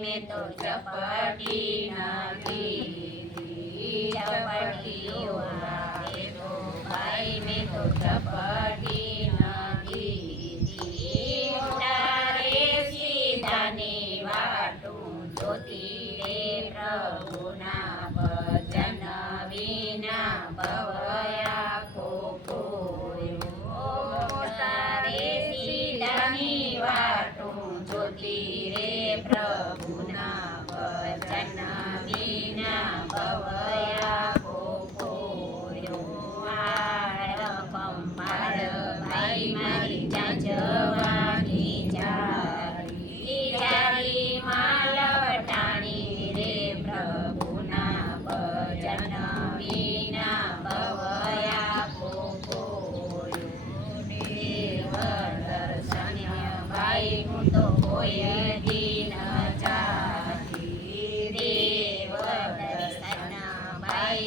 મેં તો ચપટી નાખી. ચપટી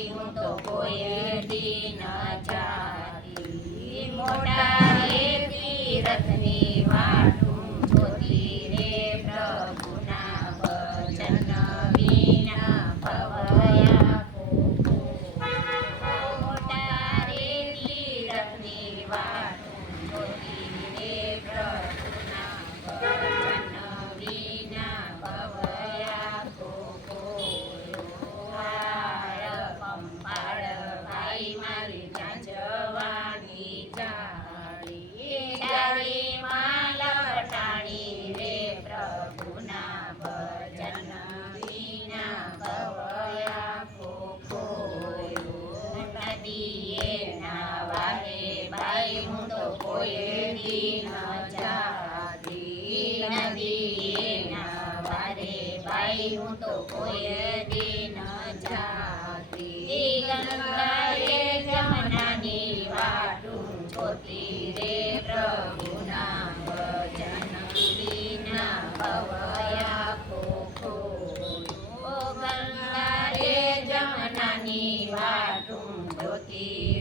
મારી તો કોઈ દી ન મોટા રે તીરથની વાટું જોતી રે પ્રભુના વચન વિના પવયા મોટા રે તીરથની દર્દીન જાદી નદી વારે ભાઈ હું તો કોઈ દિન જાતી ગંગાએ જમનાની વાટું જોતી રે પ્રભુના ભજન વિના ભવયા ખોખો ગંગાએ જમનાની વાટું જોતી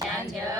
Daniel.